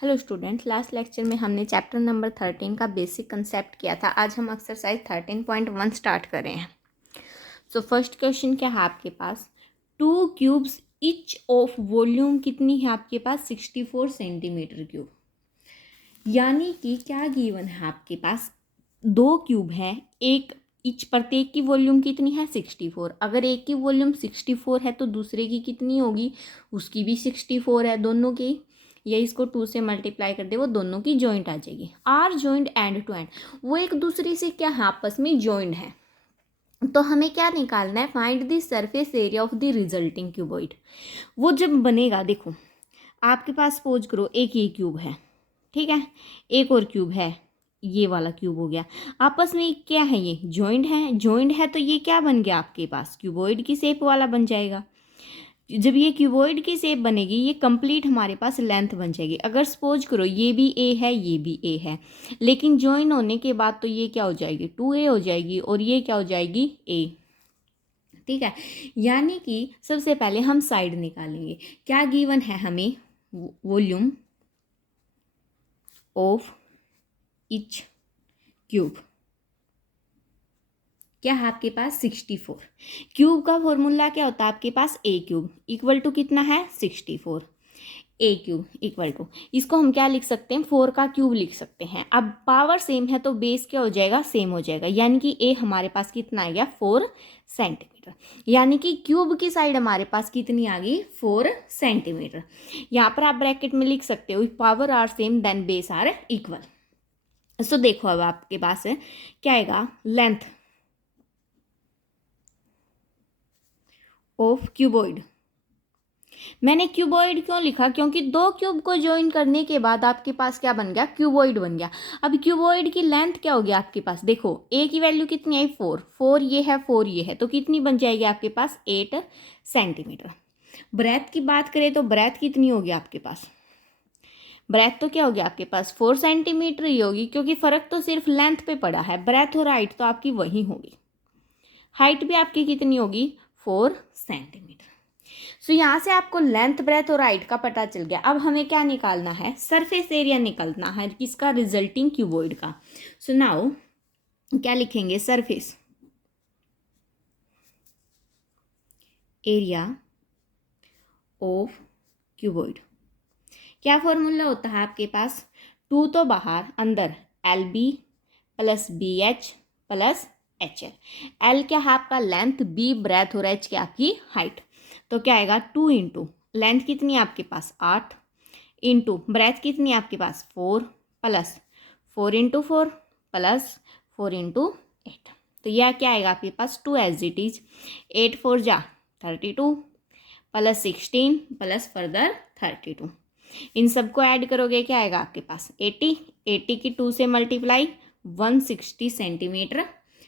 Hello student, last lecture में हमने chapter number 13 का बेसिक कंसेप्ट किया था। आज हम एक्सरसाइज 13.1 स्टार्ट कर रहे हैं। सो फर्स्ट क्वेश्चन क्या है आपके पास, 2 क्यूब्स ईच ऑफ वॉल्यूम कितनी है आपके पास 64 सेंटीमीटर क्यूब। यानी कि क्या गिवन है आपके पास, 2 क्यूब हैं, एक ईच, प्रत्येक की वॉल्यूम कितनी है 64। अगर एक की वॉल्यूम 64 है तो दूसरे की कितनी होगी, उसकी भी 64 है, दोनों की, या इसको 2 से मल्टीप्लाई कर दे, वो दोनों की जॉइंट आ जाएगी। Are joint end to end, वो एक दूसरे से क्या है, आपस में जॉइंट है। तो हमें क्या निकालना है, find the surface area of the resulting cuboid. वो जब बनेगा, देखो आपके पास सपोज करो एक ये क्यूब है, ठीक है, एक और क्यूब है, ये वाला क्यूब हो गया, आपस में क्या है, ये जॉइंट है। जॉइंट है तो ये क्या बन गया आपके पास, क्यूबॉइड की शेप वाला बन जाएगा। जब ये क्यूबॉइड की शेप बनेगी, ये कंप्लीट हमारे पास लेंथ बन जाएगी। अगर सपोज करो ये भी ए है, ये भी ए है, लेकिन ज्वाइन होने के बाद तो ये क्या हो जाएगी, 2a हो जाएगी, और ये क्या हो जाएगी, a। ठीक है, यानी कि सबसे पहले हम साइड निकालेंगे। क्या गिवन है हमें, वॉल्यूम ऑफ ईच क्यूब, क्या है आपके पास 64। क्यूब का फॉर्मूला क्या होता है आपके पास, ए क्यूब इक्वल टू कितना है 64। ए क्यूब इक्वल टू, इसको हम क्या लिख सकते हैं, 4 का क्यूब लिख सकते हैं। अब पावर सेम है तो बेस क्या हो जाएगा, सेम हो जाएगा। यानी कि ए हमारे पास कितना आ गया 4 सेंटीमीटर। यानी कि क्यूब की साइड हमारे पास कितनी आ गई 4 सेंटीमीटर। यहाँ पर आप ब्रैकेट में लिख सकते हो, power are same then base are equal. So देखो अब आपके पास है क्या आएगा, लेंथ ऑफ क्यूबॉइड। मैंने क्यूबॉइड क्यों लिखा, क्योंकि 2 क्यूब को ज्वाइन करने के बाद आपके पास क्या बन गया, क्यूबॉइड बन गया। अब क्यूबॉइड की लेंथ क्या हो गया आपके पास, देखो ए की वैल्यू कितनी आई 4 ये है, 4 ये है, तो कितनी बन जाएगी आपके पास 8 सेंटीमीटर। ब्रेथ की बात करें तो ब्रेथ कितनी होगी आपके पास, ब्रेथ तो क्या होगी आपके पास 4 सेंटीमीटर ही होगी, क्योंकि फर्क तो सिर्फ लेंथ पे पड़ा है। ब्रेथ और हाइट तो आपकी वही होगी, हाइट भी आपकी कितनी होगी 4 सेंटीमीटर। सो यहाँ से आपको लेंथ, ब्रेथ और हाइट का पता चल गया। अब हमें क्या निकालना है, सरफेस एरिया निकालना है किसका, रिजल्टिंग क्यूबॉइड का। सो नाउ क्या लिखेंगे, सरफेस एरिया ऑफ क्यूबॉइड। क्या फॉर्मूला होता है आपके पास, 2 तो बाहर, अंदर LB plus BH plus HL। L क्या है आपका लेंथ, B ब्रेथ और H क्या आपकी हाइट। तो क्या आएगा 2 इंटू लेंथ कितनी है आपके पास 8, इंटू ब्रेथ कितनी है आपके पास 4, प्लस 4 इंटू 4 प्लस 4 इंटू 8। तो यह क्या आएगा आपके पास 2 एज इट इज, 8 4 जा 32 प्लस 16 प्लस फर्दर 32। इन सबको ऐड करोगे क्या आएगा आपके पास 80, 80 की 2 से मल्टीप्लाई 160 सेंटीमीटर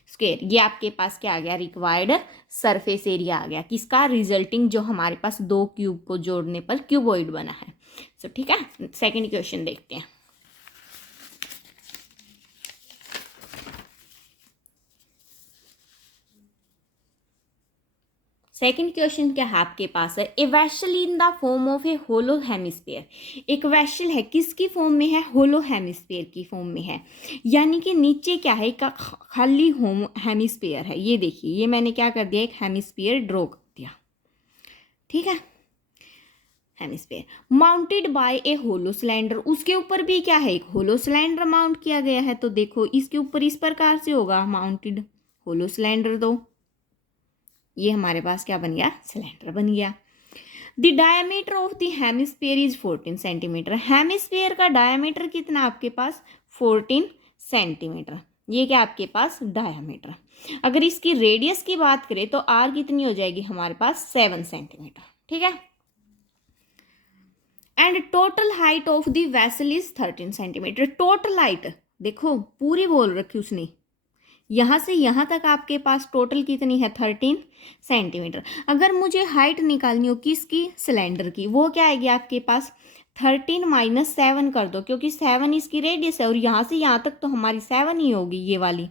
स्क्वायर। ये आपके पास क्या आ गया, रिक्वायर्ड सरफेस एरिया आ गया किसका, रिजल्टिंग जो हमारे पास 2 क्यूब को जोड़ने पर क्यूबॉइड बना है। सो ठीक है, सेकंड क्वेश्चन देखते हैं। सेकंड क्वेश्चन क्या है आपके पास है, a vessel in the form of a hollow hemisphere. एक वेसल है, किसकी फॉर्म में है, होलो हेमिस्फीयर की फॉर्म में है। यानी कि नीचे क्या है, का खाली होम हेमिस्फीयर है। ये देखिए, ये मैंने क्या कर दिया, एक हेमिस्फीयर ड्रॉ कर दिया, ठीक है, हेमिस्फीयर माउंटेड बाय ए होलो सिलेंडर। उसके ऊपर भी क्या है, एक होलो सिलेंडर माउंट किया गया है। तो देखो इसके ऊपर इस प्रकार से होगा, माउंटेड होलो सिलेंडर। दो ये हमारे पास क्या बन गया, सिलेंडर बन गया। The diameter of the hemisphere is 14 centimetre. Hemisphere का डायमीटर कितना आपके पास 14 सेंटीमीटर। ये क्या आपके पास डायमीटर। अगर इसकी रेडियस की बात करें तो आर कितनी हो जाएगी हमारे पास 7 सेंटीमीटर, ठीक है। And total height of the vessel is 13 centimetre. Total height देखो पूरी बोल रखी उसने, यहाँ से यहाँ तक आपके पास टोटल कितनी है 13 सेंटीमीटर। अगर मुझे हाइट निकालनी हो किसकी, सिलेंडर की, वो क्या आएगी आपके पास 13 माइनस 7 कर दो, क्योंकि 7 इसकी रेडियस है, और यहाँ से यहाँ तक तो हमारी 7 ही होगी ये वाली,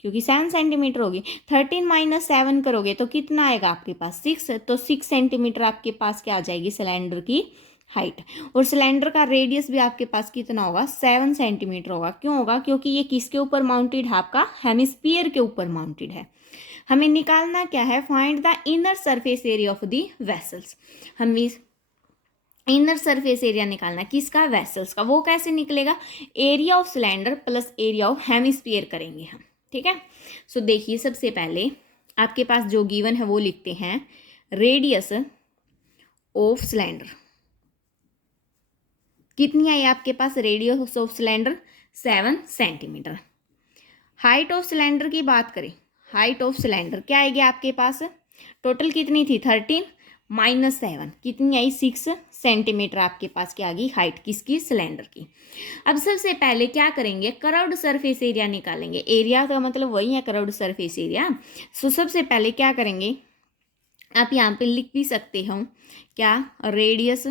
क्योंकि 7 सेंटीमीटर होगी। 13 माइनस 7 करोगे तो कितना आएगा आपके पास 6, तो 6 सेंटीमीटर आपके पास क्या आ जाएगी सिलेंडर की हाइट, और सिलेंडर का रेडियस भी आपके पास कितना होगा, 7 सेंटीमीटर होगा। क्यों होगा, क्योंकि ये किसके ऊपर माउंटेड है, आपका हेमिस्फीयर के ऊपर माउंटेड है। हमें निकालना क्या है, find the inner surface area of the vessels. हमें इनर सरफेस एरिया निकालना है, किसका, वेसल्स का। वो कैसे निकलेगा, area of cylinder plus area of hemisphere करेंगे हम, ठीक है। सो देखिए, सबसे पहले आपके पास जो गिवन है वो लिखते हैं, रेडियस ऑफ सिलेंडर कितनी आई आपके पास, radius of cylinder 7 centimetre. Height of cylinder की बात करें, हाइट ऑफ सिलेंडर क्या आएगी आपके पास, टोटल कितनी थी 13 माइनस 7 कितनी आई 6 सेंटीमीटर आपके पास क्या आ गई, हाइट किसकी, सिलेंडर की। अब सबसे पहले क्या करेंगे, कर्व्ड सरफेस एरिया निकालेंगे। एरिया का मतलब वही है कर्व्ड सरफेस एरिया। सो सबसे पहले क्या करेंगे, आप यहाँ पे लिख भी सकते हो क्या, रेडियस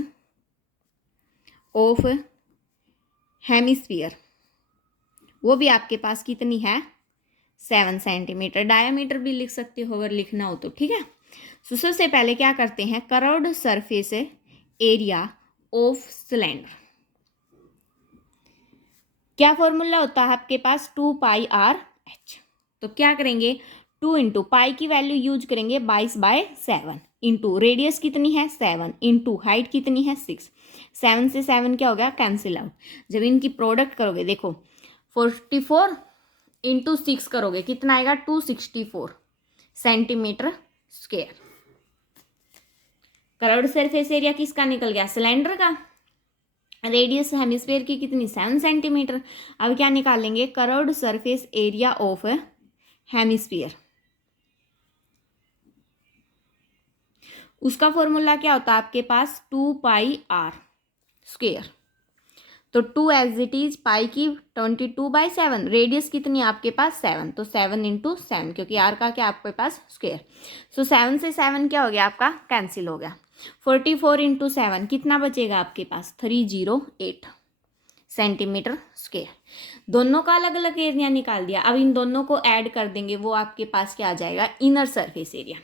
ऑफ हेमिस्फीयर, वो भी आपके पास कितनी है 7 सेंटीमीटर। डायामीटर भी लिख सकते हो अगर लिखना हो तो, ठीक है। सो सबसे पहले क्या करते हैं, curved surface area of cylinder, क्या फॉर्मूला होता है आपके पास, 2πr/h। तो क्या करेंगे, 2 इंटू पाई की वैल्यू यूज करेंगे 22/7 इंटू रेडियस कितनी है 7 इंटू हाइट कितनी है 6। 7 से 7 क्या हो गया, कैंसिल आउट। जब इनकी प्रोडक्ट करोगे देखो 44 इंटू 6 करोगे कितना आएगा, 264 centimetre square. Curved surface area किसका निकल गया, सिलेंडर का। रेडियस हेमिस्फीयर की कितनी, 7 सेंटीमीटर। अब क्या निकालेंगे, curved surface area of hemisphere, उसका फॉर्मूला क्या होता है आपके पास, 2πr²। तो 2 एज इट इज, पाई की 22/7, रेडियस कितनी आपके पास 7, तो 7 इंटू 7 क्योंकि आर का क्या आपके पास स्क्वायर। सो 7 से 7 क्या हो गया आपका, कैंसिल हो गया। 44 इंटू 7 कितना बचेगा आपके पास, 308 सेंटीमीटर स्क्वायर। दोनों का अलग अलग एरिया निकाल दिया। अब इन दोनों को ऐड कर देंगे, वो आपके पास क्या आ जाएगा, इनर सरफेस एरिया।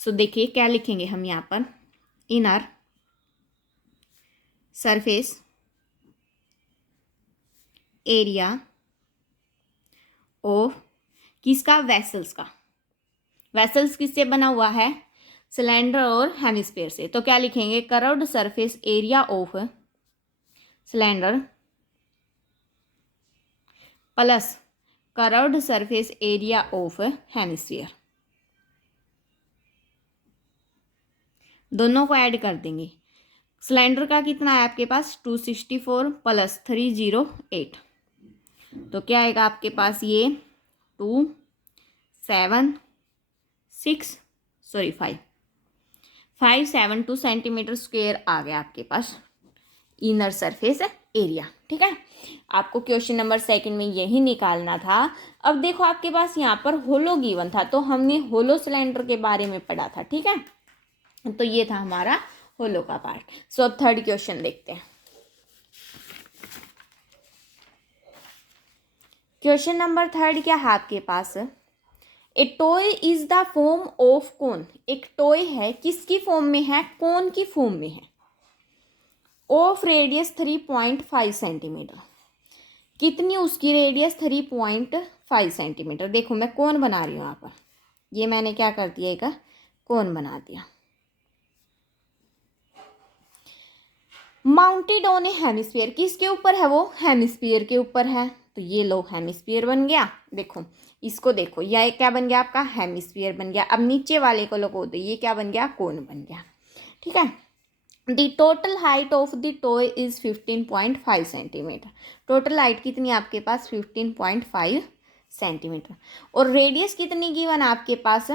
सो देखिए क्या लिखेंगे हम यहाँ पर, इनर सरफेस एरिया ऑफ किसका, वेसल्स का। वेसल्स किससे बना हुआ है, सिलेंडर और हेमिस्फीयर से। तो क्या लिखेंगे, curved surface area of cylinder plus curved surface area of hemisphere, दोनों को ऐड कर देंगे। सिलेंडर का कितना है आपके पास, 264 प्लस 308, तो क्या आएगा आपके पास, ये 2 7 6 सॉरी 572 सेंटीमीटर स्क्वायर आ गया आपके पास इनर सरफेस एरिया, ठीक है। आपको क्वेश्चन नंबर 2 में यही निकालना था। अब देखो आपके पास यहाँ पर होलो गिवन था, तो हमने होलो सिलेंडर के बारे में पढ़ा था, ठीक है। तो ये था हमारा होलो का पार्ट। सो अब थर्ड क्वेश्चन देखते हैं। क्वेश्चन नंबर 3 क्या है आपके पास, a toy is the form of cone. एक टॉय है, किसकी फॉर्म में है, कोन की फॉर्म में है, ऑफ रेडियस 3.5 सेंटीमीटर। कितनी उसकी रेडियस, 3.5 सेंटीमीटर। देखो मैं कोन बना रही हूँ यहाँ पर, ये मैंने क्या कर दिया, एक कोन बना दिया। माउंटेड ऑन ए हेमिस्फीयर, किसके ऊपर है वो, हेमिस्फीयर के ऊपर है। तो ये लो हेमिस्फीयर बन गया, देखो इसको देखो, यह क्या बन गया आपका, हेमिस्फीयर बन गया। अब नीचे वाले को लोगो तो ये क्या बन गया, कोन बन गया, ठीक है। The total height of the toy is 15.5 centimetre. Total height कितनी आपके पास, 15.5 सेंटीमीटर। और रेडियस कितनी गिवन आपके पास,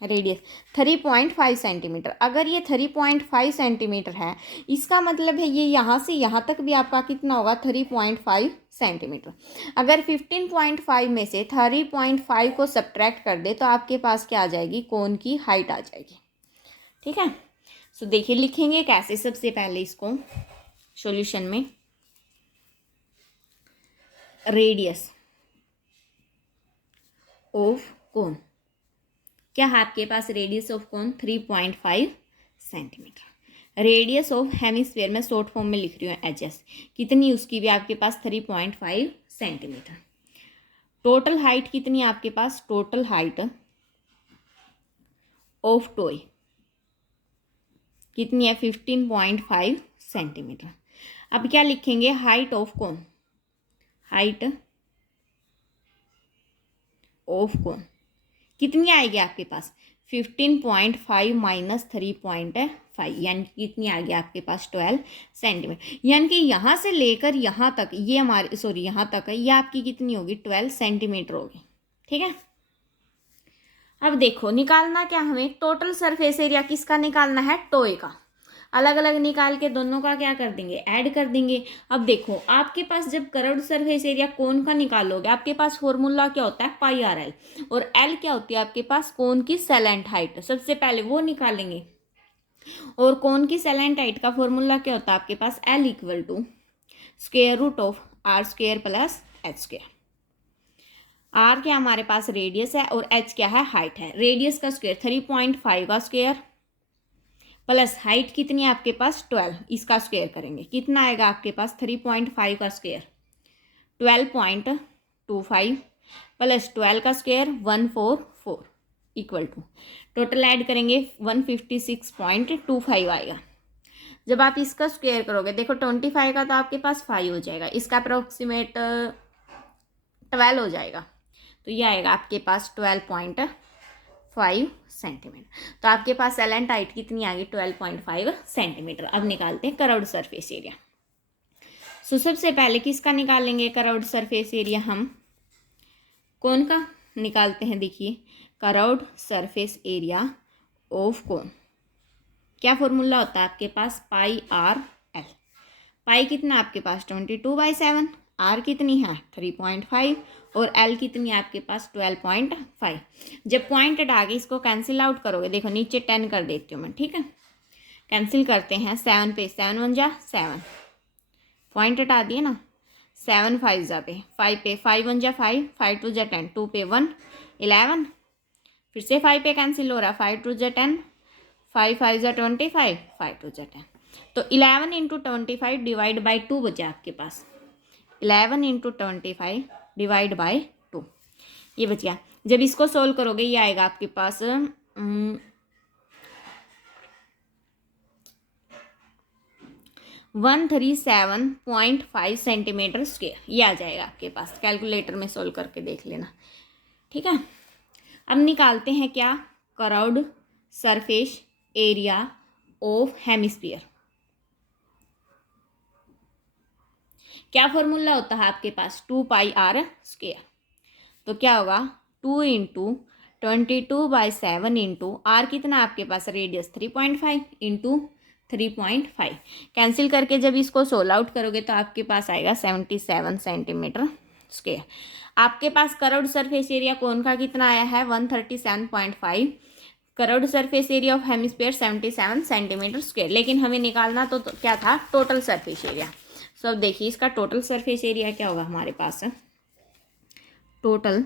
रेडियस 3.5 सेंटीमीटर। अगर ये 3.5 सेंटीमीटर है, इसका मतलब है ये यहाँ से यहाँ तक भी आपका कितना होगा, 3.5 सेंटीमीटर। अगर 15.5 में से 3.5 को सब्ट्रैक्ट कर दे तो आपके पास क्या आ जाएगी, कोन की हाइट आ जाएगी, ठीक है। सो देखिए लिखेंगे कैसे, सबसे पहले इसको सॉल्यूशन में, रेडियस ऑफ कोन क्या है आपके पास, radius of cone 3.5 centimetre. Radius of hemisphere में शॉर्ट फॉर्म में लिख रही हूँ HS, कितनी उसकी भी आपके पास 3.5 सेंटीमीटर। टोटल हाइट कितनी है आपके पास, टोटल हाइट ऑफ टॉय कितनी है 15.5 सेंटीमीटर। अब क्या लिखेंगे, हाइट ऑफ कौन, हाइट ऑफ कौन कितनी आएगी आपके पास 15.5 माइनस 3.5 यानी कि कितनी आ गई आपके पास 12 सेंटीमीटर। यानी कि यहाँ से लेकर यहाँ तक ये हमारे सॉरी यहाँ तक है, ये आपकी कितनी होगी 12 सेंटीमीटर होगी। ठीक है, अब देखो निकालना क्या हमें, टोटल सरफेस एरिया किसका निकालना है, टॉय का। अलग अलग निकाल के दोनों का क्या कर देंगे, ऐड कर देंगे। अब देखो आपके पास जब कर्व्ड सरफेस एरिया कोन का निकालोगे, आपके पास फॉर्मूला क्या होता है πRL, और L क्या होती है आपके पास कोन की सेलेंट हाइट, सबसे पहले वो निकालेंगे। और कोन की सेलेंट हाइट का फॉर्मूला क्या होता है आपके पास, L equal to square root of R square plus H square. R क्या हमारे पास रेडियस है और H क्या है हाइट है। रेडियस का स्क्वायर 3.5 का स्क्वायर प्लस हाइट कितनी है आपके पास 12, इसका स्क्वायर करेंगे कितना आएगा आपके पास 3.5 का स्क्वायर 12.25 प्लस 12 का square 144 equal to total add करेंगे 156.25 आएगा। जब आप इसका स्क्वायर करोगे, देखो 25 का तो आपके पास 5 हो जाएगा, इसका अप्रोक्सीमेट 12 हो जाएगा, तो ये आएगा आपके पास 12.5 सेंटीमीटर। तो आपके पास सेलेंट हाइट कितनी आ गई 12.5 सेंटीमीटर। अब निकालते हैं कर्व्ड सरफेस एरिया। सो सबसे पहले किसका निकालेंगे कर्व्ड सरफेस एरिया, हम कौन का निकालते हैं। देखिए कर्व्ड सरफेस एरिया ऑफ कोन, क्या फॉर्मूला होता है आपके पास πRL। पाई कितना आपके पास 22/7, R कितनी है 3.5 और L कितनी है आपके पास 12.5। जब पॉइंट हटा के इसको कैंसिल आउट करोगे, देखो नीचे 10 कर देती हूँ मैं, ठीक है। कैंसिल करते हैं 7 पे, 7 1 जा 7, पॉइंट हटा दिए ना, 7 5 जा पे 5 पे, 5 1 जा 5, 5 2 जा 10, 2 पे 1 11, फिर से 5 पे कैंसिल हो रहा, 5 2 जा 10, 5 5 जा 25, 5 2 जा 10, तो 11 इंटू 25 डिवाइड बाई 2 बचा आपके पास, 11 इंटू 25 डिवाइड बाई 2 ये बच गया। जब इसको सोल्व करोगे ये आएगा आपके पास 137.5 सेंटीमीटर स्क्वायर, ये आ जाएगा आपके पास। कैलकुलेटर में सोल्व करके देख लेना, ठीक है। अब निकालते हैं क्या, curved surface area of hemisphere. क्या फॉर्मूला होता है आपके पास 2πR स्क्वायर, तो क्या होगा 2 इंटू 22/7 इंटू R कितना आपके पास रेडियस 3.5 इंटू 3.5, कैंसिल करके जब इसको सोल्व आउट करोगे तो आपके पास आएगा 77 सेंटीमीटर स्क्वायर। आपके पास कर्व्ड सरफेस एरिया कौन का कितना आया है 137.5, curved surface area of hemisphere 77 centimetre square, लेकिन हमें निकालना तो क्या था टोटल सरफेस एरिया। सो अब देखिए इसका टोटल सरफेस एरिया क्या होगा हमारे पास, टोटल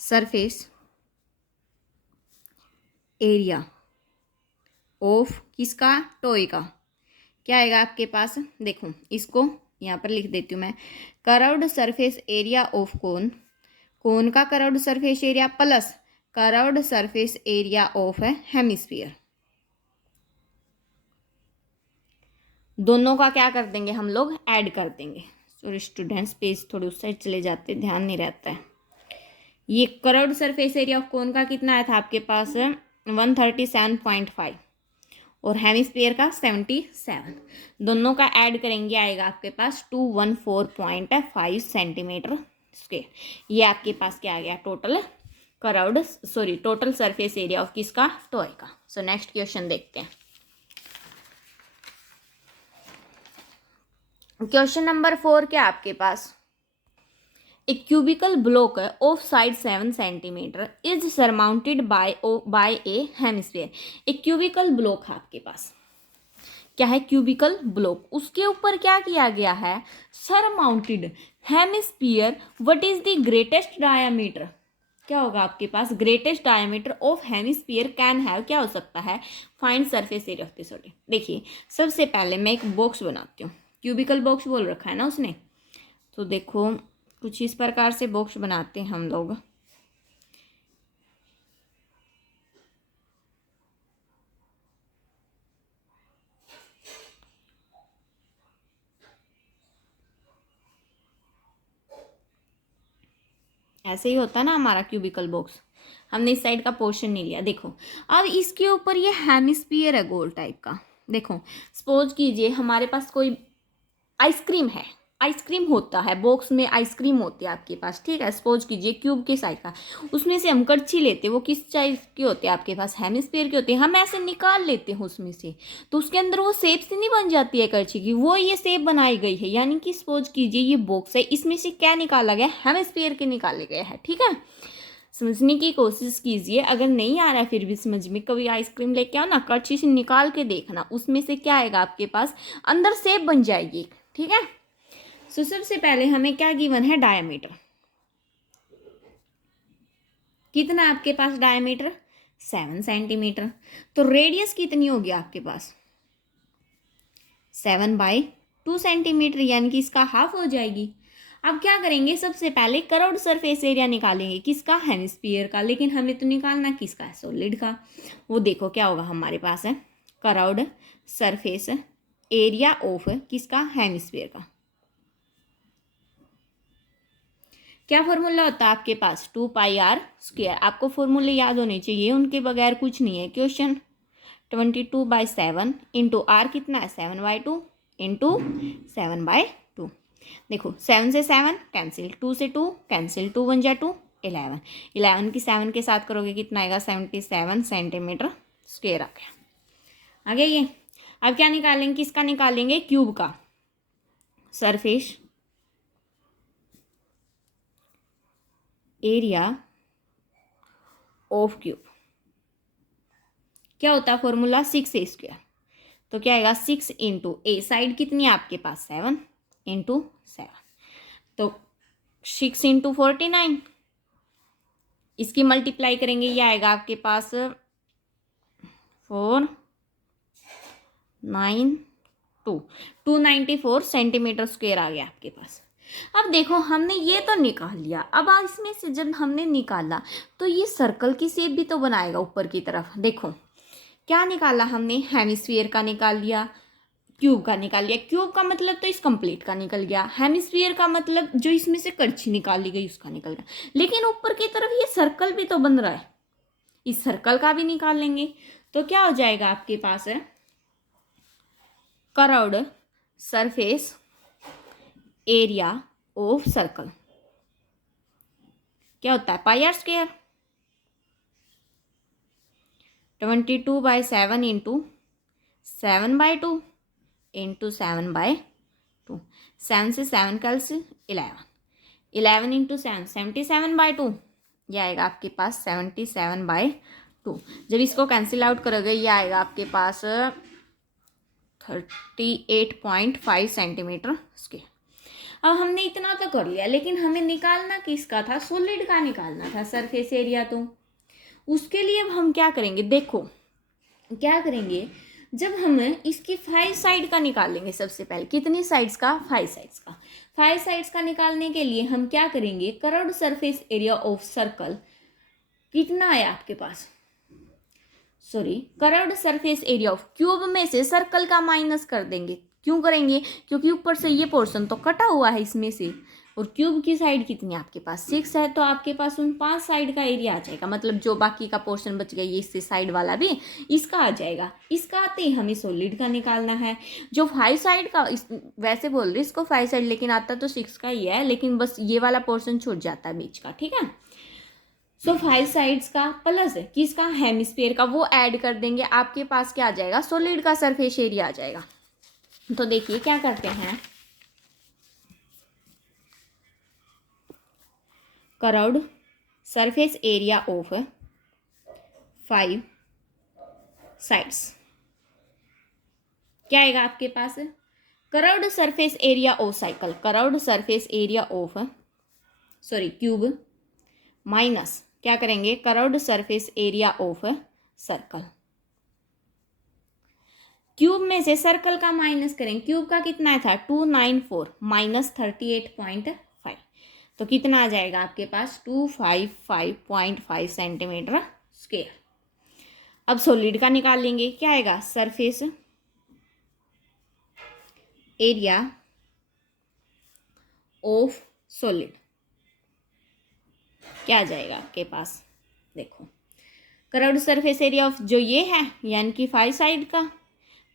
सरफेस एरिया ऑफ किसका, टॉय का, क्या आएगा आपके पास। देखो इसको यहाँ पर लिख देती हूँ मैं, curved surface area of cone, cone का curved surface area plus curved surface area of hemisphere, दोनों का क्या कर देंगे हम लोग ऐड कर देंगे। सॉरी स्टूडेंट्स, पेज थोड़ी उस साइड चले जाते, ध्यान नहीं रहता है। ये कर्व्ड सरफेस एरिया ऑफ कोन का कितना आया था आपके पास 137.5 और हेमिस्फीयर का 77, दोनों का ऐड करेंगे आएगा आपके पास 214.5 सेंटीमीटर स्क्वायर। ये आपके पास क्या आ गया total curved total surface area of किसका, टॉय का। सो नेक्स्ट क्वेश्चन देखते हैं। क्वेश्चन नंबर 4 क्या आपके पास, a cubical block of side 7 centimetre is surmounted by a hemisphere. एक क्यूबिकल ब्लॉक है आपके पास, क्या है क्यूबिकल ब्लॉक, उसके ऊपर क्या किया गया है surmounted hemisphere. What is the greatest diameter, क्या होगा आपके पास, greatest diameter of hemisphere can have, क्या हो सकता है, find surface area of the solid. देखिए सबसे पहले मैं एक बॉक्स बनाती हूँ, क्यूबिकल बॉक्स बोल रखा है ना उसने, तो देखो कुछ इस प्रकार से बॉक्स बनाते हैं हम लोग। ऐसे ही होता है ना हमारा क्यूबिकल बॉक्स, हमने इस साइड का पोर्शन नहीं लिया। देखो अब इसके ऊपर ये हेमिस्फीयर है गोल टाइप का। देखो सपोज कीजिए हमारे पास कोई आइसक्रीम है, आइसक्रीम होता है बॉक्स में, आइसक्रीम होती है आपके पास, ठीक है। सपोज कीजिए क्यूब के साइज का, उसमें से हम कड़छी लेते हैं, वो किस साइज की होती है आपके पास, हेमिस्फीयर की होती है। हम ऐसे निकाल लेते हैं उसमें से, तो उसके अंदर वो शेप से नहीं बन जाती है कड़छी की, वो ये शेप बनाई गई है। यानी कि सपोज कीजिए ये बॉक्स है, इसमें से क्या निकाला गया, हेमिस्फीयर के निकाले गए हैं, ठीक है। समझने की कोशिश कीजिए, अगर नहीं आ रहा है फिर भी समझ में, कभी आइसक्रीम लेके आओ ना, कड़छी से निकाल के देखना, उसमें से क्या आएगा आपके पास, अंदर शेप बन जाएगी, ठीक है। सो सबसे पहले हमें क्या गिवन है, डायमीटर। कितना आपके पास डायमीटर, 7 सेंटीमीटर। तो रेडियस कितनी होगी आपके पास, 7/2 सेंटीमीटर, यानी कि इसका हाफ हो जाएगी। अब क्या करेंगे, सबसे पहले कर्व्ड सरफेस एरिया निकालेंगे, किसका, हेमिस्फीयर का। लेकिन हमें तो निकालना किसका है, सॉलिड का। वो देखो क्या होगा हमारे पास है, कर्व्ड सरफेस एरिया ऑफ किसका, हेमिस्फीयर का। क्या फॉर्मूला होता है आपके पास, 2πr²। आपको फॉर्मूले याद होने चाहिए, उनके बगैर कुछ नहीं है। क्वेश्चन 22/7 इंटू आर कितना है, 7/2 इंटू 7/2। देखो 7 से 7 कैंसिल, 2 से 2 कैंसिल, 2 1 जा 2, 11। 11 की 7 के साथ करोगे कितना आएगा, 77 सेंटीमीटर स्क्वेयर आ गया। आगे ये अब क्या निकालेंगे, किसका निकालेंगे, क्यूब का। सरफेस एरिया ऑफ क्यूब क्या होता है फॉर्मूला, 6a²। तो क्या आएगा, 6 इंटू ए, साइड कितनी है आपके पास, 7 इंटू 7, तो 6 इंटू 49। इसकी मल्टीप्लाई करेंगे, ये आएगा आपके पास 294 सेंटीमीटर स्क्वेयर आ गया आपके पास। अब देखो हमने ये तो निकाल लिया, अब इसमें से जब हमने निकाला तो ये सर्कल की शेप भी तो बनाएगा ऊपर की तरफ। देखो क्या निकाला हमने, हेमिस्फीयर का निकाल लिया, क्यूब का निकाल लिया। क्यूब का मतलब तो इस कंप्लीट का निकल गया, हेमिस्फीयर का मतलब जो इसमें से कड़छी निकाली गई उसका निकल गया। लेकिन ऊपर की तरफ ये सर्कल भी तो बन रहा है, इस सर्कल का भी निकाल लेंगे। तो क्या हो जाएगा आपके पास है, curved surface area of circle क्या होता है, πr²। 22/7 इंटू 7/2 इंटू 7/2, 7 से 7 कैंसिल, 11, 11 इंटू 7 77/2, ये आएगा आपके पास 77/2। जब इसको कैंसिल आउट करोगे ये आएगा आपके पास 38.5 सेंटीमीटर स्क्वायर। अब हमने इतना तो कर लिया, लेकिन हमें निकालना किसका था, सॉलिड का निकालना था सरफेस एरिया। तो उसके लिए अब हम क्या करेंगे, देखो क्या करेंगे, जब हम इसकी 5 साइड का निकालेंगे, सबसे पहले कितनी साइड्स का, 5 साइड्स का। 5 साइड्स का निकालने के लिए हम क्या करेंगे, curved surface area of circle कितना है आपके पास, sorry curved surface area of cube में से सर्कल का माइनस कर देंगे। क्यों करेंगे, क्योंकि ऊपर से ये पोर्शन तो कटा हुआ है इसमें से, और क्यूब की साइड कितनी है आपके पास, 6 है, तो आपके पास उन 5 साइड का एरिया आ जाएगा। मतलब जो बाकी का पोर्शन बच गया ये इससे साइड वाला भी इसका आ जाएगा। इसका आते ही हमें सॉलिड का निकालना है। जो 5 साइड का वैसे बोल रही इसको 5 साइड, लेकिन आता तो 6 का ही है, लेकिन बस ये वाला पोर्शन छूट जाता है बीच का, ठीक है। सो 5 साइड्स का प्लस किसका, हेमिस्फीयर का, वो ऐड कर देंगे, आपके पास क्या आ जाएगा, सॉलिड का सरफेस एरिया आ जाएगा। तो देखिए क्या करते हैं, curved surface area of 5 sides क्या आएगा आपके पास, curved surface area of cycle, curved surface area of sorry cube minus क्या करेंगे, curved surface area of circle. Cube में से सर्कल का माइनस करें, क्यूब का कितना था 294 माइनस 38.5, तो कितना आ जाएगा आपके पास 255.5 सेंटीमीटर स्क्वायर। अब सॉलिड का निकाल लेंगे, क्या आएगा, सरफेस एरिया ऑफ सॉलिड, क्या आ जाएगा आपके पास, देखो कर्व्ड सरफेस एरिया ऑफ जो ये है यानी कि 5 साइड का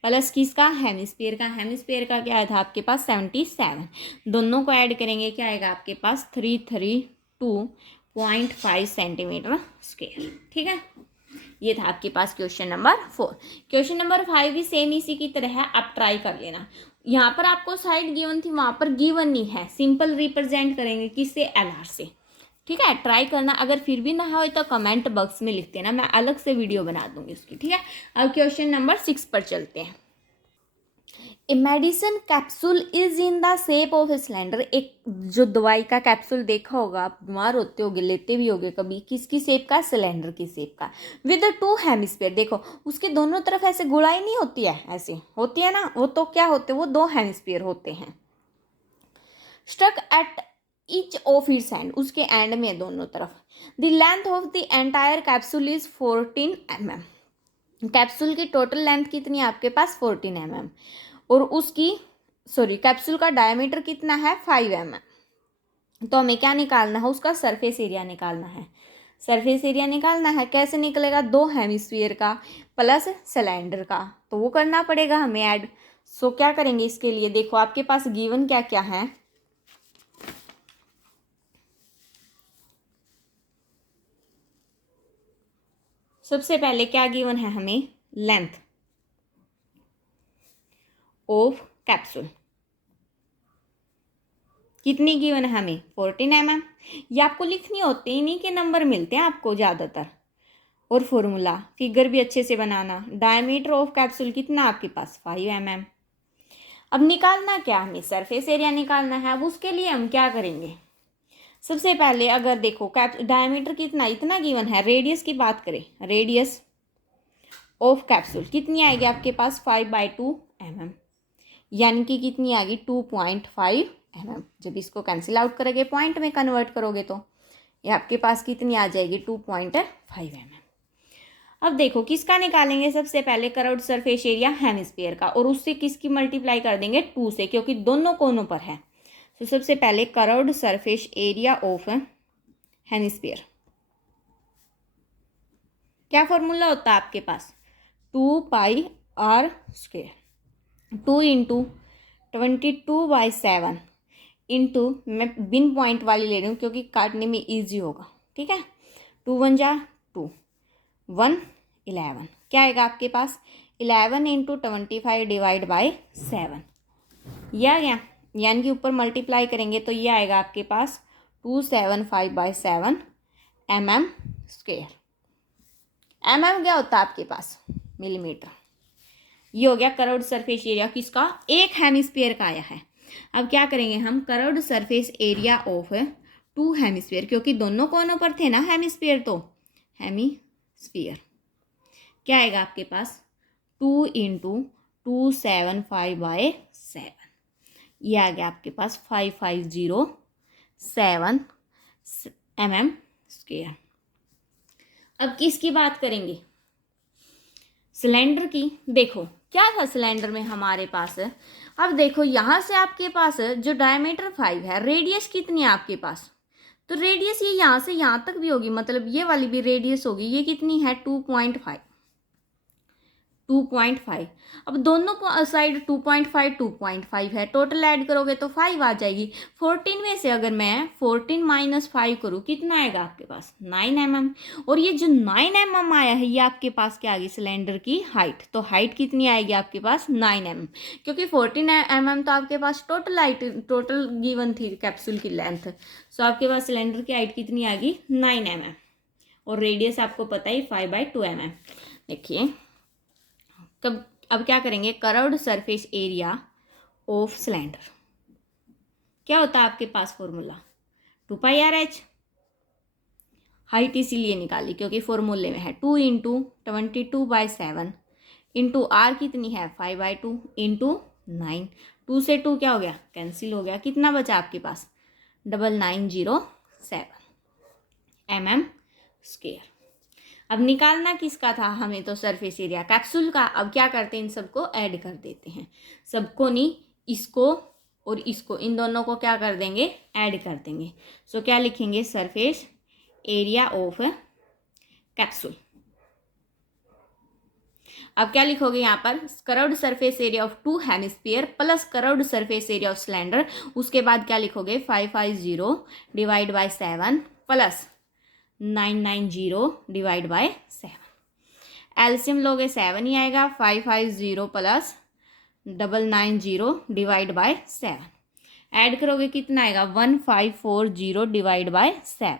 प्लस किसका, हेमिस्फीयर का, हेमिस्फीयर का क्या था आपके पास 77, दोनों को ऐड करेंगे क्या आएगा आपके पास 332.5 सेंटीमीटर स्क्वायर। ठीक है, ये था आपके पास क्वेश्चन नंबर 4। क्वेश्चन नंबर 5 भी सेम इसी की तरह है, आप ट्राई कर लेना। यहाँ पर आपको साइड गिवन थी, वहाँ पर गिवन नहीं है, सिंपल रिप्रेजेंट करेंगे किससे, LR से। ठीक है, ट्राई करना, अगर फिर भी ना हो तो कमेंट बॉक्स में लिख देना, मैं अलग से वीडियो बना दूंगी उसकी। ठीक है, अब क्वेश्चन नंबर 6 पर चलते हैं। A medicine capsule is in the shape of a cylinder, एक जो दवाई का कैप्सूल देखा होगा, आप बीमार होते होगे, लेते भी होगे कभी, किसकी शेप का, सिलेंडर की शेप का, विद 2 हेमिस्फीयर। देखो उसके दोनों तरफ ऐसे गोलाई नहीं होती है, ऐसे होती है ना, वो तो क्या होते हैं, वो 2 हेमिस्फीयर होते हैं। Struck at each of its end, उसके एंड में दोनों तरफ। The length of the entire capsule is 14 mm, capsule की टोटल लेंथ कितनी है आपके पास 14 mm, और उसकी कैप्सूल का डायमीटर कितना है 5 mm। तो हमें क्या निकालना है, उसका सरफेस एरिया निकालना है। सरफेस एरिया निकालना है, कैसे निकलेगा, 2 हेमिस्फीयर का प्लस सिलेंडर का, तो वो करना पड़ेगा हमें ऐड। सो क्या करेंगे इसके लिए, देखो आपके पास गिवन क्या क्या है, सबसे पहले क्या गिवन है हमें, लेंथ ऑफ कैप्सूल कितनी गिवन है हमें 14 mm, ये आपको लिखनी होती ही नहीं कि नंबर मिलते हैं आपको ज़्यादातर, और फॉर्मूला फिगर भी अच्छे से बनाना। डायमीटर ऑफ कैप्सूल कितना आपके पास 5 mm। अब निकालना क्या हमें, सरफेस एरिया निकालना है। अब उसके लिए हम क्या करेंगे, सबसे पहले अगर देखो डायमीटर कितना, इतना गिवन है, रेडियस की बात करें, रेडियस ऑफ कैप्सूल कितनी आएगी आपके पास 5/2 mm, यानी कि कितनी आएगी 2.5 mm। जब इसको कैंसिल आउट करोगे, पॉइंट में कन्वर्ट करोगे, तो ये आपके पास कितनी आ जाएगी 2.5 mm। अब देखो किसका निकालेंगे, सबसे पहले कर्व्ड सरफेस एरिया हेमिस्फीयर का, और उससे किसकी मल्टीप्लाई कर देंगे 2 से, क्योंकि दोनों कोनों पर है। तो सबसे पहले curved surface area of hemisphere, क्या फॉर्मूला होता है आपके पास 2πr², 2 इंटू 22/7 इंटू, मैं बिन पॉइंट वाली ले रही हूँ क्योंकि काटने में ईजी होगा। ठीक है, 2 1 जा 2, 1 11, क्या आएगा आपके पास 11 इंटू 25 डिवाइड बाई 7, यह आ गया, यानी कि ऊपर मल्टीप्लाई करेंगे तो ये आएगा आपके पास 275/7 mm²। mm क्या होता है आपके पास, मिलीमीटर। ये हो गया कर्व्ड सरफेस एरिया किसका, एक हेमिस्फीयर का आया है। अब क्या करेंगे हम, curved surface area of 2 hemisphere, क्योंकि दोनों कोनों पर थे ना हेमिस्फीयर, तो हेमिस्फीयर क्या आएगा आपके पास 2 इंटू 275/7, ये आ गया आपके पास 5507 mm²। अब किसकी बात करेंगे, सिलेंडर की। देखो क्या था सिलेंडर में हमारे पास, अब देखो यहाँ से आपके पास जो डायमीटर 5 है, रेडियस कितनी है आपके पास, तो रेडियस ये यहाँ से यहाँ तक भी होगी, मतलब ये वाली भी रेडियस होगी, ये कितनी है 2.5। अब दोनों को साइड 2.5 है, टोटल ऐड करोगे तो 5 आ जाएगी। 14 में से अगर मैं 14 माइनस 5 करूँ, कितना आएगा आपके पास 9 mm, और ये जो 9 mm आया है, ये आपके पास क्या आ गई, सिलेंडर की हाइट। तो हाइट कितनी आएगी आपके पास 9 mm, क्योंकि 14 mm तो आपके पास टोटल हाइट, टोटल गिवन थी कैप्सूल की लेंथ। सो आपके पास सिलेंडर की हाइट कितनी आ गई 9 mm, और रेडियस आपको पता ही 5/2 mm। देखिए कब, अब क्या करेंगे, curved surface area of cylinder क्या होता है आपके पास फॉर्मूला 2πRh। हाइट इसीलिए निकाली क्योंकि फॉर्मूले में है 2 इंटू 22/7 इंटू आर कितनी है 5/2 इंटू 9। 2 से 2 क्या हो गया कैंसिल हो गया। कितना बचा आपके पास 9907 mm²। अब निकालना किसका था हमें तो सरफेस एरिया कैप्सूल का। अब क्या करते हैं इन सबको ऐड कर देते हैं, सबको नहीं इसको और इसको, इन दोनों को क्या कर देंगे ऐड कर देंगे। सो क्या लिखेंगे सरफेस एरिया ऑफ कैप्सूल। अब क्या लिखोगे यहाँ पर curved surface area of 2 hemisphere plus curved surface area of cylinder. उसके बाद क्या लिखोगे 550 divide by 7 plus 990 divide by 7। LCM लोगे 7 ही आएगा। 550 प्लस 990 डिवाइड बाय 7 ऐड करोगे कितना आएगा 1540 डिवाइड बाय 7।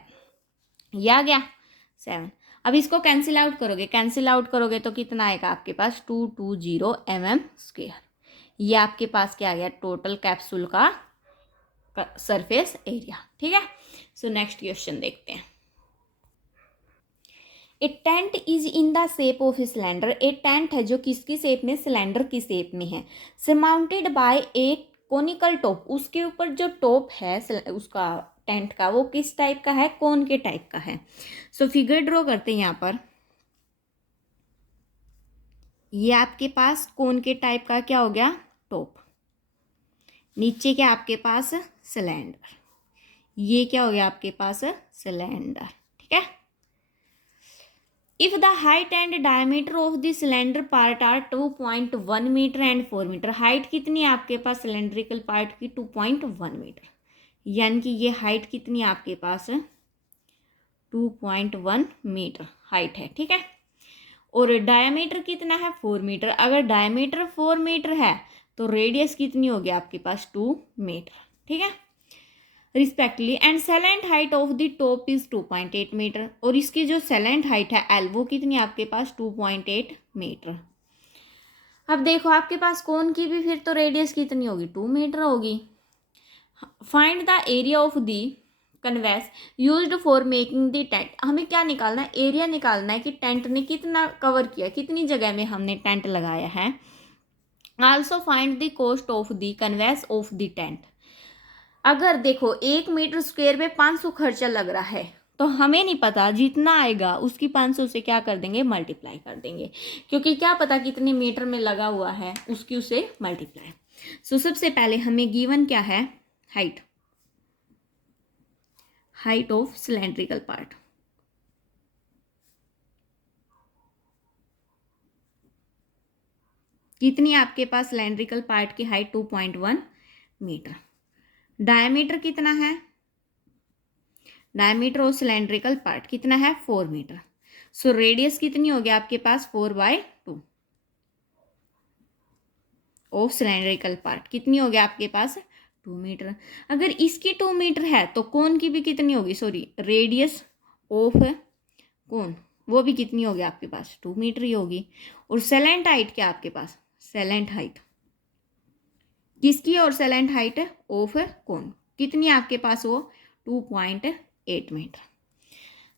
ये आ गया 7। अब इसको कैंसिल आउट करोगे, कैंसिल आउट करोगे तो कितना आएगा आपके पास 220 mm²। ये आपके पास क्या आ गया टोटल कैप्सूल का सरफेस एरिया। ठीक है। सो नेक्स्ट क्वेश्चन देखते हैं। A tent is in the shape of a cylinder. A tent है जो किसकी शेप में सिलेंडर की शेप में है। Surmounted by A conical top. उसके ऊपर जो टॉप है उसका टेंट का वो किस टाइप का है कोन के टाइप का है। सो फिगर ड्रॉ करते हैं यहाँ पर। ये आपके पास कोन के टाइप का क्या हो गया टॉप, नीचे क्या आपके पास सिलेंडर, ये क्या हो गया आपके पास सिलेंडर। ठीक है। If the height and diameter of the cylinder part are 2.1 metre and 4 metre. Height कितनी है आपके पास सिलेंड्रिकल पार्ट की 2.1 मीटर, यानी कि ये हाइट कितनी है आपके पास 2.1 मीटर हाइट है। ठीक है। और डायमीटर कितना है 4 मीटर। अगर डायमीटर 4 मीटर है तो रेडियस कितनी होगी आपके पास 2 मीटर। ठीक है respectively. And slant height of the top is 2.8 metre. और इसकी जो सेलेंट हाइट है एल वो कितनी आपके पास 2.8 मीटर। अब देखो आपके पास कोन की भी फिर तो रेडियस कितनी होगी 2 मीटर होगी। Find the area of the canvas used for making the tent. हमें क्या निकालना है एरिया निकालना है कि टेंट ने कितना कवर किया, कितनी जगह में हमने टेंट लगाया है। Also find the cost of the canvas of the tent. अगर देखो 1 मीटर स्क्वायर पे 500 खर्चा लग रहा है तो हमें नहीं पता जितना आएगा उसकी 500 से क्या कर देंगे मल्टीप्लाई कर देंगे, क्योंकि क्या पता कितने मीटर में लगा हुआ है उसकी उसे मल्टीप्लाई। सो सबसे पहले हमें गिवन क्या है हाइट ऑफ सिलेंड्रिकल पार्ट। कितनी आपके पास सिलेंड्रिकल पार्ट की हाइट 2.1 मीटर। डायमीटर कितना है डायमीटर ऑफ सिलेंड्रिकल पार्ट कितना है 4 मीटर। सो रेडियस कितनी होगी आपके पास 4/2 ऑफ सिलेंड्रिकल पार्ट कितनी होगी आपके पास 2 मीटर। अगर इसकी 2 मीटर है तो कोन की भी कितनी होगी रेडियस ऑफ कोन वो भी कितनी होगी आपके पास 2 मीटर ही होगी। और सेलेंट हाइट क्या आपके पास सेलेंट हाइट किसकी और सेलेंट हाइट ऑफ कोन कितनी आपके पास वो 2.8 मीटर।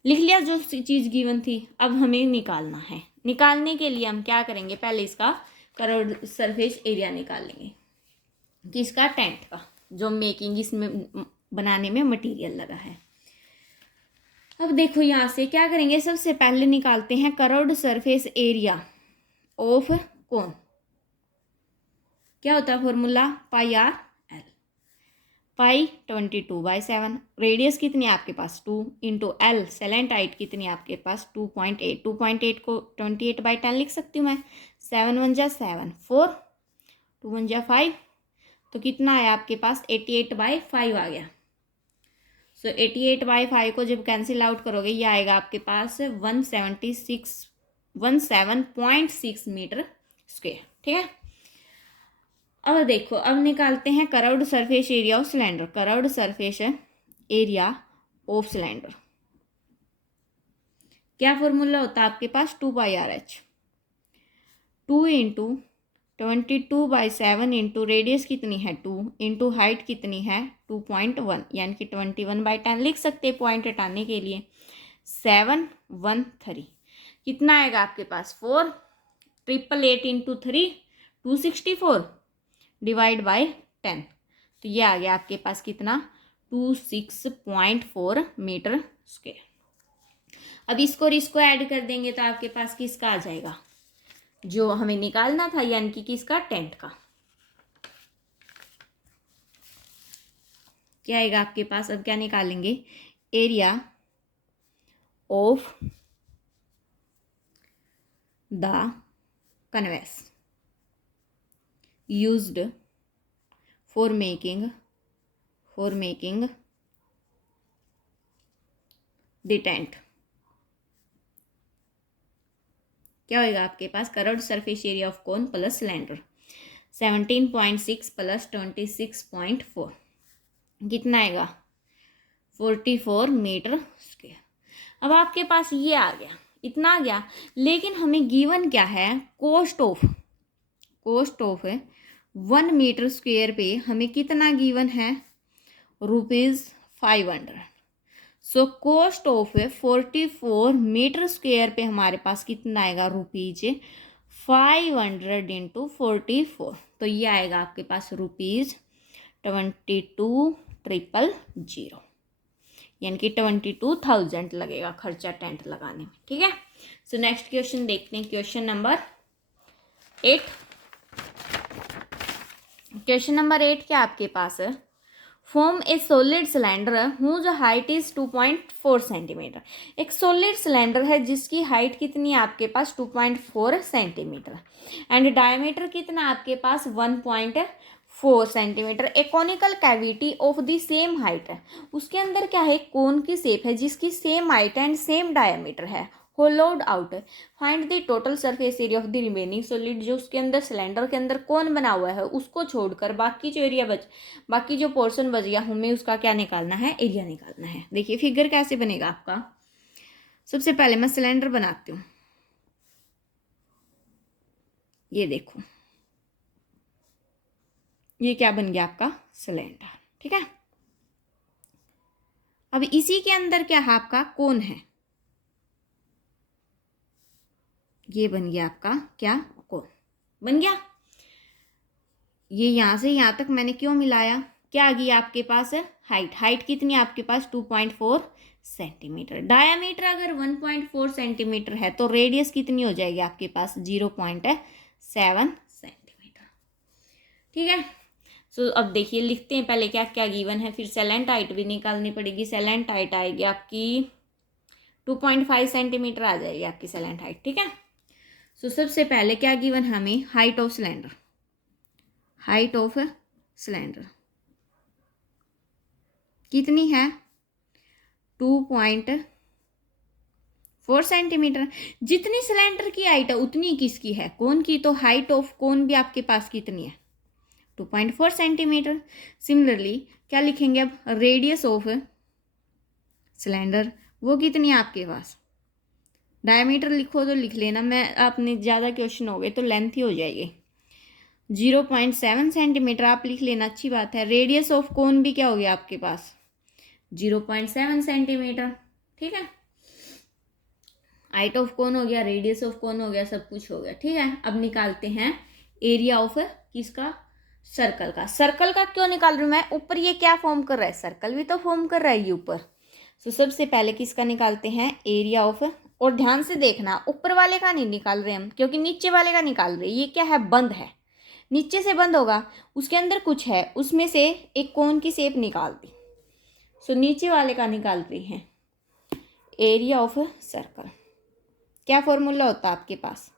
लिख लिया जो चीज़ गिवन थी। अब हमें निकालना है। निकालने के लिए हम क्या करेंगे पहले इसका कर्व्ड सरफेस एरिया निकाल लेंगे किसका टेंट का जो मेकिंग इसमें बनाने में मटेरियल लगा है। अब देखो यहाँ से क्या करेंगे सबसे पहले निकालते हैं कर्व्ड सरफेस एरिया ऑफ कोन। क्या होता है फॉर्मूला πr l। पाई 22/7। रेडियस कितनी है आपके पास 2 इंटू एल सेलेंट हाइट कितनी है आपके पास 2.8। 2.8 को 28/10 लिख सकती हूँ मैं। 7 1 जा 7 4 2 1 जा 5 तो कितना आया आपके पास 88/5 आ गया। सो 88/5 को जब कैंसिल आउट करोगे ये आएगा आपके पास 17.6 मीटर स्क्वायर। ठीक है। अब देखो अब निकालते हैं curved surface area of cylinder. Curved surface area of cylinder क्या फॉर्मूला होता है आपके पास 2πRh। 2 इंटू 22/7 इंटू रेडियस कितनी है 2 इंटू हाइट कितनी है 2.1 यानी कि 21/10 लिख सकते हैं पॉइंट हटाने के लिए। 713। कितना आएगा आपके पास 4, 888 इंटू 3 264 डिवाइड बाय 10। तो ये आ गया आपके पास कितना 26.4 मीटर स्क्वायर। अब इसको और इसको ऐड कर देंगे तो आपके पास किसका आ जाएगा जो हमें निकालना था, यानी कि किसका, टेंट का। क्या आएगा आपके पास, अब क्या निकालेंगे, area of the canvas used for making the tent. क्या होगा आपके पास, curved surface area of cone plus cylinder 17.6 plus 26.4 कितना आएगा 44 मीटर स्क्वायर। अब आपके पास ये आ गया, इतना आ गया, लेकिन हमें गिवन क्या है, कोस्ट ऑफ 1 मीटर स्क्वायर पे हमें कितना गिवन है, ₹500। So cost of 44 metre square पे हमारे पास कितना आएगा, ₹500 इंटू 44। तो ये आएगा आपके पास ₹22,000, यानी कि 22,000 लगेगा खर्चा टेंट लगाने में। ठीक है, सो नेक्स्ट क्वेश्चन देखते हैं, क्वेश्चन नंबर 8। क्वेश्चन नंबर 8 क्या आपके पास है, form a solid cylinder whose height is 2.4 centimetre. एक सॉलिड सिलेंडर है जिसकी हाइट कितनी है आपके पास 2.4 सेंटीमीटर एंड डायमीटर कितना आपके पास 1.4 centimetre. A conical cavity of the same height है, उसके अंदर क्या है, कोन की शेप है जिसकी same height and same diameter है, hollowed out. Find the total surface area of the remaining solid. जो उसके अंदर सिलेंडर के अंदर कौन बना हुआ है उसको छोड़कर बाकी जो एरिया बाकी जो पोर्शन बच गया हमें उसका क्या निकालना है, एरिया निकालना है। देखिए फिगर कैसे बनेगा आपका, सबसे पहले मैं सिलेंडर बनाती हूँ, ये देखो ये क्या बन गया आपका सिलेंडर। ठीक है, अब इसी के अंदर क्या है आपका कोन है, ये बन गया आपका क्या, कोन बन गया। ये यहां से यहां तक मैंने क्यों मिलाया, क्या आ गई आपके पास है, हाइट कितनी है आपके पास 2.4 सेंटीमीटर। डायामीटर अगर 1.4 सेंटीमीटर है तो रेडियस कितनी हो जाएगी आपके पास 0.7 सेंटीमीटर। ठीक है, सो अब देखिए लिखते हैं पहले क्या क्या गिवन है, फिर सेलेंट हाइट भी निकालनी पड़ेगी। सेलेंट हाइट आएगी आपकी 2.5 सेंटीमीटर आ जाएगी आपकी सेलेंट हाइट। ठीक है, सो सबसे पहले क्या गिवन है हमें, हाइट ऑफ सिलेंडर कितनी है 2.4 सेंटीमीटर। जितनी सिलेंडर की हाइट है उतनी किसकी है, कोन की। तो हाइट ऑफ कोन भी आपके पास कितनी है 2.4 सेंटीमीटर। सिमिलरली क्या लिखेंगे अब, रेडियस ऑफ सिलेंडर वो कितनी है आपके पास, डायमीटर लिखो तो लिख लेना, मैं आपने ज़्यादा क्वेश्चन हो गए तो लेंथ ही हो जाएगी, 0.7 सेंटीमीटर आप लिख लेना, अच्छी बात है। रेडियस ऑफ कोन भी क्या हो गया आपके पास 0.7 सेंटीमीटर। ठीक है, हाइट ऑफ कोन हो गया, रेडियस ऑफ कोन हो गया, सब कुछ हो गया। ठीक है, अब निकालते हैं एरिया ऑफ किसका, सर्कल का। सर्कल का क्यों निकाल रही हूँ मैं, ऊपर ये क्या फॉर्म कर रहा है, सर्कल भी तो फॉर्म कर रहा है ये ऊपर। तो सबसे पहले किसका निकालते हैं, एरिया ऑफ, और ध्यान से देखना ऊपर वाले का नहीं निकाल रहे हम क्योंकि नीचे वाले का निकाल रहे। ये क्या है, बंद है, नीचे से बंद होगा, उसके अंदर कुछ है, उसमें से एक कोन की शेप निकाल दी। सो नीचे वाले का निकाल रही हैं, एरिया ऑफ सर्कल। क्या फॉर्मूला होता है आपके पास,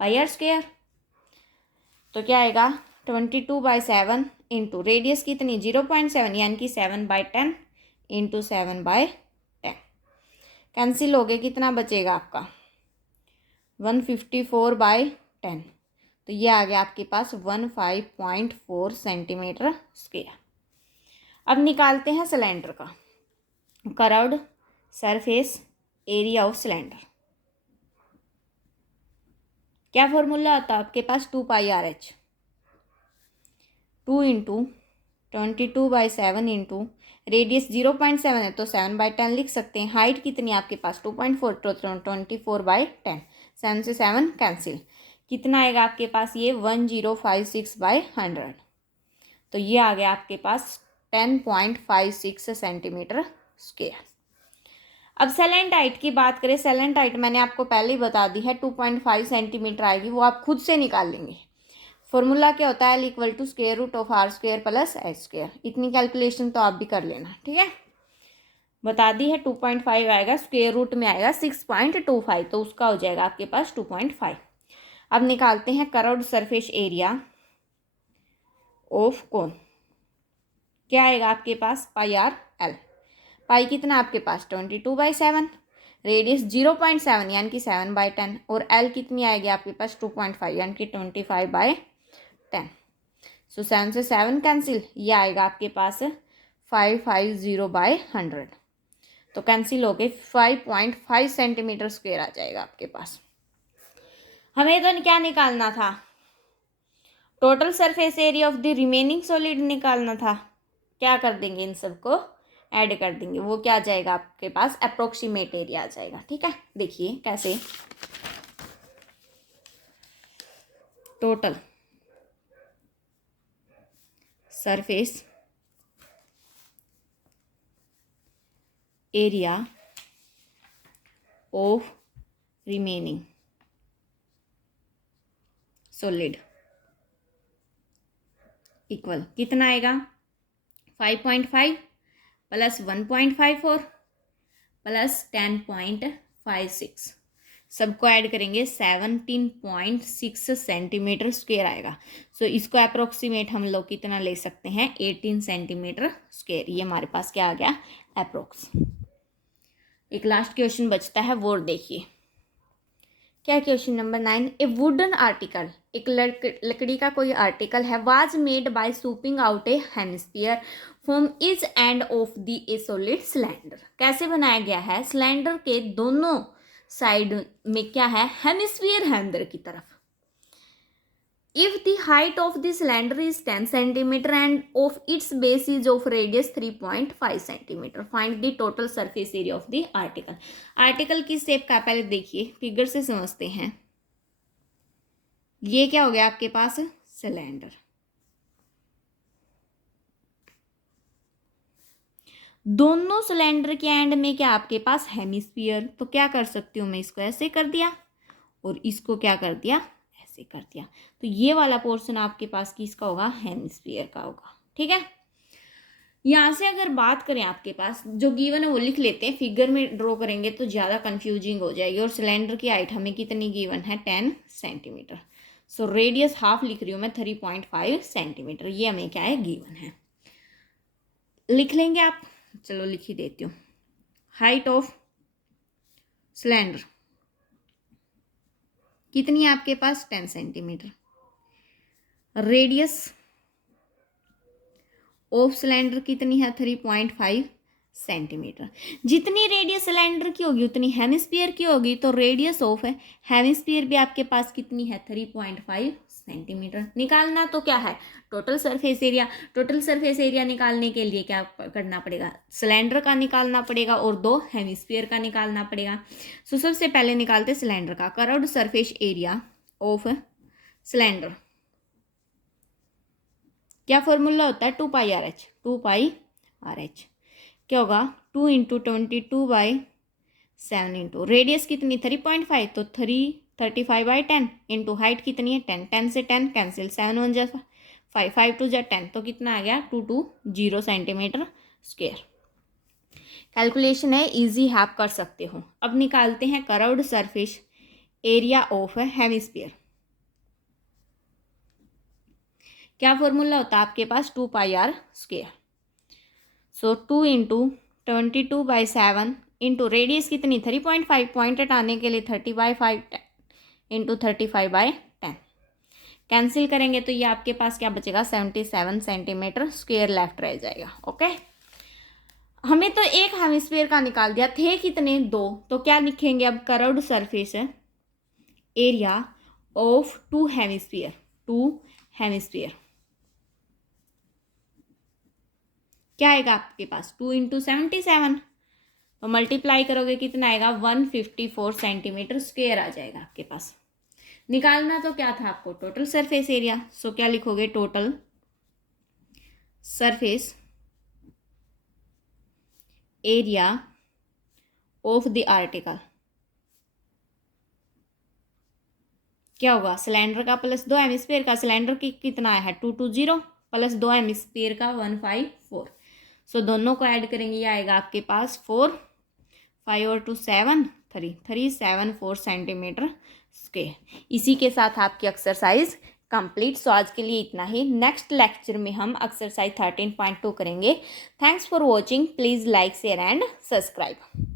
पाई स्क्वायर। तो क्या आएगा 22/7 इंटू रेडियस कितनी 0.7 यानी कि 7/10 इंटू 7/10 कैंसिल हो गए, कितना बचेगा आपका 154/10। तो ये आ गया आपके पास 15.4 सेंटीमीटर स्क्वायर। अब निकालते हैं सिलेंडर का, curved surface area of cylinder. क्या फॉर्मूला आता है आपके पास, 2πRH, 2 इंटू 22/7 इंटू रेडियस 0.7 है तो 7/10 लिख सकते हैं। हाइट कितनी है आपके पास 2.4 तो 24/10, 7 से 7 कैंसिल, कितना आएगा आपके पास ये 1056/100, तो ये आ गया आपके पास 10.56 सेंटीमीटर स्क्वायर। अब सेलेंटाइट की बात करें, सेलेंटाइट मैंने आपको पहले ही बता दी है 2.5 सेंटीमीटर आएगी, वो आप खुद से निकाल लेंगे। फॉर्मूला क्या होता है, L=√r² + h²। इतनी कैलकुलेशन तो आप भी कर लेना, ठीक है। बता दी है 2.5 आएगा, स्क्वायर रूट में आएगा 6.25, तो उसका हो जाएगा आपके पास 2.5। अब निकालते हैं कर्व्ड सरफेस एरिया ऑफ कोन। क्या आएगा आपके पास πr/L। पाई कितना आपके पास 22/7, रेडियस 0.7 यानी कि 7/10, और L कितनी आएगी आपके पास 2.5 यानी कि 25/10। सो 7 से 7 कैंसिल, ये आएगा आपके पास 550/100, तो कैंसिल हो गए 5.5 सेंटीमीटर स्क्वायर आ जाएगा आपके पास। हमें तो क्या निकालना था, total surface area of the remaining solid निकालना था। क्या कर देंगे, इन सबको ऐड कर देंगे, वो क्या आ जाएगा आपके पास अप्रोक्सीमेट एरिया आ जाएगा, ठीक है। देखिए कैसे, total surface area of remaining solid equal कितना आएगा 5.5 + 1.54 + 10.56, सबको ऐड करेंगे 17.6 सेंटीमीटर स्क्वायर आएगा। सो इसको अप्रोक्सीमेट हम लोग कितना ले सकते हैं 18 सेंटीमीटर स्क्वायर, ये हमारे पास क्या आ गया अप्रोक्स। एक लास्ट क्वेश्चन बचता है, वो देखिए क्या, question number 9। A wooden article, एक लकड़ी का कोई आर्टिकल है, was made by scooping out a hemisphere from each end of the a solid cylinder. कैसे बनाया गया है, सिलेंडर के दोनों साइड में क्या है हेमिस्फीयर है अंदर की तरफ। If the height of the cylinder is 10 centimeter and of its base is of radius 3.5 centimeter, find the total surface area of the article। Article की शेप का पहले देखिए, फिगर से समझते हैं। ये क्या हो गया आपके पास सिलेंडर, दोनों सिलेंडर के एंड में क्या आपके पास हेमिस्फीयर, तो क्या कर सकती हूँ मैं, इसको ऐसे कर दिया और इसको क्या कर दिया ऐसे कर दिया, तो ये वाला पोर्शन आपके पास किसका होगा हेमिस्फीयर का होगा, ठीक है। यहाँ से अगर बात करें आपके पास जो गिवन है वो लिख लेते हैं, फिगर में ड्रॉ करेंगे तो ज़्यादा कंफ्यूजिंग हो जाएगी। और सिलेंडर की हाइट हमें कितनी गिवन है 10 सेंटीमीटर, सो रेडियस हाफ लिख रही हूँ मैं 3.5 सेंटीमीटर, ये हमें क्या है गिवन है, लिख लेंगे आप। चलो लिख ही देती हूँ, हाइट ऑफ सिलेंडर कितनी है आपके पास 10 सेंटीमीटर, रेडियस ऑफ सिलेंडर कितनी है 3.5 सेंटीमीटर। जितनी रेडियस सिलेंडर की होगी उतनी हेमिस्फीयर की होगी, तो रेडियस ऑफ हेमिस्फीयर भी आपके पास कितनी है 3.5 सेंटीमीटर। निकालना तो क्या है total surface area. Total surface area निकालने के लिए क्या करना पड़ेगा, सिलेंडर का निकालना पड़ेगा और दो हेमिस्फीयर का निकालना पड़ेगा। सो सबसे पहले निकालते सिलेंडर का, curved surface area of cylinder, क्या फॉर्मूला होता है 2πRh, 2πRh क्या होगा 2 × 22/7 इंटू रेडियस कितनी 3.5 तो 35/10 इंटू हाइट कितनी है 10, 10 से 10 कैंसिल, 7 1 जा 5, 5 2 जा 10, तो कितना आ गया 220 सेंटीमीटर स्क्वायर। कैलकुलेशन है इजी है, आप कर सकते हो। अब निकालते हैं curved surface area of hemisphere. क्या फॉर्मूला होता है आपके पास 2πr²। सो 2 × 22/7 इंटू रेडियस कितनी 3.5, पॉइंट हटाने के लिए 30/5 इंटू 35/10 कैंसिल करेंगे तो ये आपके पास क्या बचेगा 77 सेंटीमीटर स्क्वायर लेफ्ट रह जाएगा। ओके, हमें तो एक हेमिस्फीयर का निकाल दिया, थे कितने 2, तो क्या लिखेंगे अब curved surface area of 2 hemisphere क्या आएगा आपके पास 2 इंटू 77, तो मल्टीप्लाई करोगे कितना आएगा 154 सेंटीमीटर स्क्वेयर आ जाएगा आपके पास। निकालना तो क्या था आपको टोटल सरफेस एरिया। सो क्या लिखोगे total surface area of the article. क्या होगा सिलेंडर का प्लस 2 हेमिस्फीयर का, सिलेंडर की कितना आया है 220 प्लस 2 हेमिस्फीयर का 154। सो दोनों को ऐड करेंगे ये आएगा आपके पास 4, 5 और 2 7, 374 सेंटीमीटर स्क्वायर। इसी के साथ आपकी एक्सरसाइज कंप्लीट। सो आज के लिए इतना ही। नेक्स्ट लेक्चर में हम एक्सरसाइज 13.2 करेंगे। Thanks for watching. Please like share and subscribe.